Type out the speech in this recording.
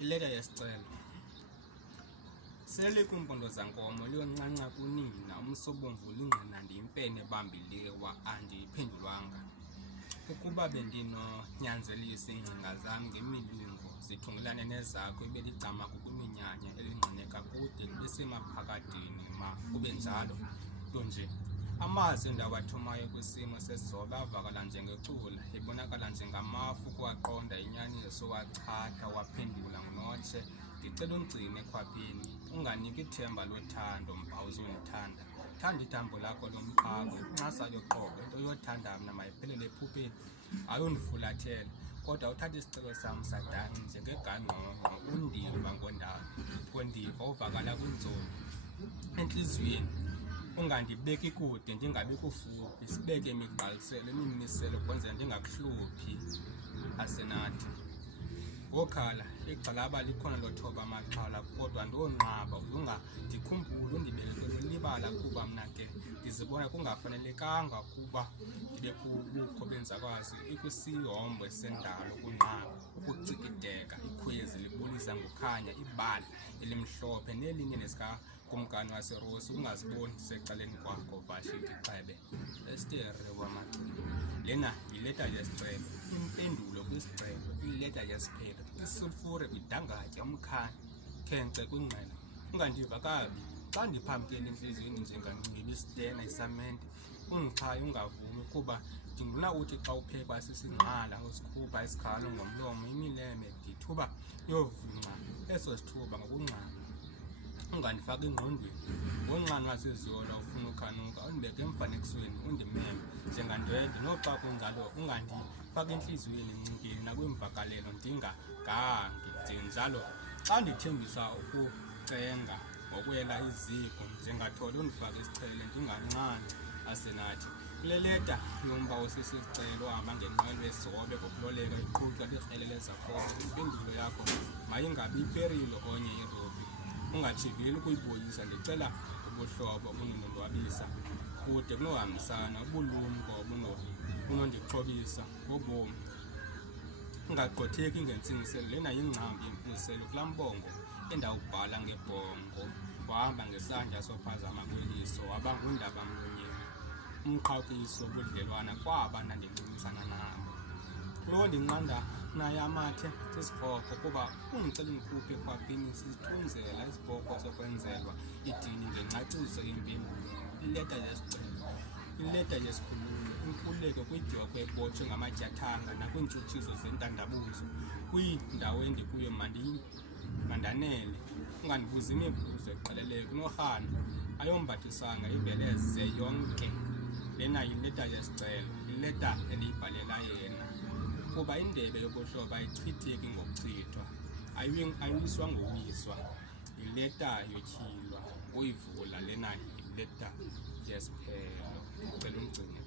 Ileta yesicelo. Sele kumpondo zankomo liyoncanca kunina umsobomvu lingqina ndiyimpene bambiliwa andiyiphendulwanga. Ukuba bendinonyanzelisa iingcinga zam ngemilungu zithungelane nezakho ibelicama kwiminyanya elingqineka kude besemaphakadini ma kube njalo. Nto nje amazwi endawathumayo kwisimo sezoba avakala njengecula, ibonakala njengamafu kuwaqonda inyaniso wachatha waphendula ngunotshe. Ndicela ungcine ekhwapheni, unganiki ithemba lothando mphawu uzondithanda. Thanda ithambo lakho lomqhako, incasa yoqobo, into yothanda mna mayiphelele ephupheni. Ayondifulathela kodwa uthatha isicelo sam sadanci njengegangqongqo, undiva ngondiva uvakala kwinzolo entliziyweni. Ungandibeki kude ndingabi kufuphi, sibeke imigqaliselo imimiselo kwenzela ndingakuhluphi. Asenathi ngokhala igxalaba likhona lothoba amaxhala, kodwa ndonqaba uzungandikhumbule undibeke lolibala kuba mna ke ndizibona kungafanelekanga kuba ndibe kubukho benzakazi ikwisihombo sendalo kunqaba ukucikideka ikhwezi libulisa ngokhanya ibala elimhlophe nelinye nesikakumkani waserosi ungaziboni secaleni kwakho Vashiti Xebe Estere wamaciko. Lena yileta yesicelo, impendulo kwisicelo, ileta yesiphelo, isulfure kwidangatya umkhenkce kwingqele. Ungandiva kabi xa ndiphambukela entliziyweni njengancibi isitena isamente, ungixhaye ungavumi kuba ndinguna uthi xa uphekwa sisingqala usikhupha isikhalo ngomlomo imileme ndithuba yovingca eso sithuba ngokungxama. Ungandifaki engqondweni ngonxanwa seziyolo ufuna ukhanuka, undibeke emfanekisweni undimeme njengandwendwe. Noxa kunjalo ungandifaki entliziyweni ncikini nakwimvakalelo ndingagangi njenjalo. Xa ndithembisa ukucenga ngokwela iziko njengathole undifake isichele ndinganxani. Asenathi kule leta yomba osisicelo ohamba ngenqwelo ezobe ngokuloleka iqhutywa likrele lezakhono, impendulo yakho mayingabi iperilo onye irobi. Ungajikeli ukuyiboyisa, ndicela ubuhlobo obunondonwabisa kude kunohambisana ubulumko bunondixhobisa ngobomi. Ungagqotheki ngentsingiselo, lena yingcambi yemfuziselo kulaa mbongo endawubhala ngebhongo. Wahamba ngesantya sophazama kweliso waba ngundaba-mlonyeni, umqhawukiso wobudlelwana kwaba ndandincumisana nabo. Kulo ndinqanda naye amathe sisibhoko kuba undicela ndikhuphe ekhwapheni sithunzela isibhoko sokwenzelwa idini ngengcaciso yempendulo. Ileta yesicelo, ileta yesikhululo, inkululeko kwidyoko ebotshwe ngamatyathanga nakwiintshutshiso zentandabuzo. Kwindawo endikuyo mandanele, ungandibuzi imibuzo eqeleleyo kunorhana ayombathisanga iveleze yonke. Lena yileta yesicelo, ileta endiyibhalela yena kuba indebe yobuhlobo ayichitheki ngokuchithwa, ayiwiswa ngowiswa. Yileta yotyhilwa uyivula, lena yileta yesiphelo. Ndicela ungcine.